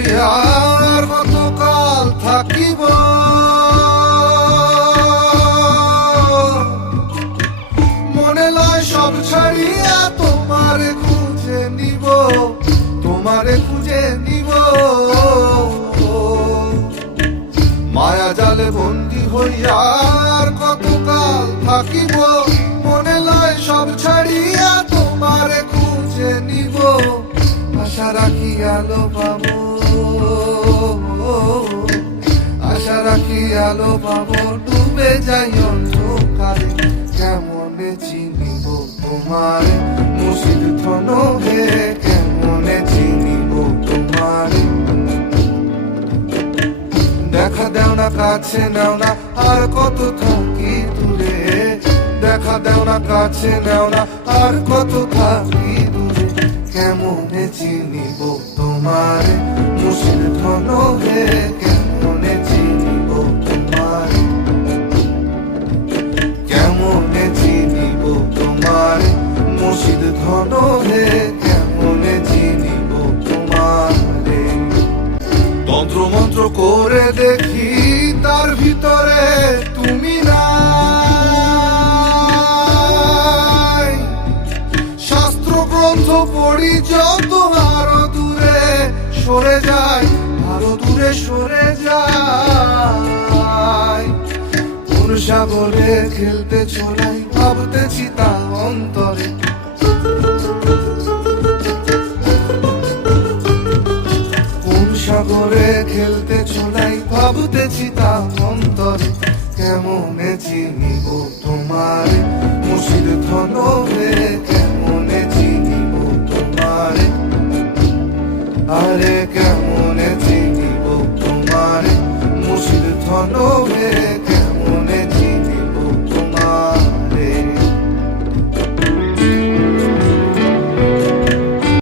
হইয়া আর কতকাল থাকিব, মনে লয় সব ছাড়িয়া তোমারে খুঁজে নিব, তোমারে খুঁজে নিব। মায়া জালে বন্দী হইয়া আর কতকাল থাকিব, মনে লয় সব ছাড়িয়া তোমারে খুঁজে নিব। আশা রাখি আলো পাবো, আশা রাখি আলো পাবো, ডুবে যাই অন্ধকারে। কেমনে চিনিব তোমারে মুর্শিদ ধন হে, কেমনে চিনিব তোমারে। দেখা দেও না কাছে নেও না আর কত থাকি দূরে, দেখা দেও না কাছে নেও না আর কত থাকি দূরে। কেমনে চিনিব তোমারে মুর্শিদ ধন হে, কেমনে চিনিব তোমারে। কেমনে চিনিব তোমারে মুর্শিদ ধন হে, কেমনে চিনিব তোমারে। তন্ত্র মন্ত্র করে দেখি তার ভিতরে তুমি নাই, শাস্ত্র গ্রন্থ পড়ি যত আরো দূরে সরে যায়, আরো দূরে সরে যায়। কোন সাগরে খেলতে চলাই ভাবতেছি তা অন্তরে, সাগরে খেলতে চলাই ভাবতেছি তা অন্তরে। কেমনে চিনিব তোমারে মুর্শিদ ধন হে, কেমনে চিনিব তোমারে। আরে কেমনে চিনিব তোমারে মুর্শিদ ধন হে।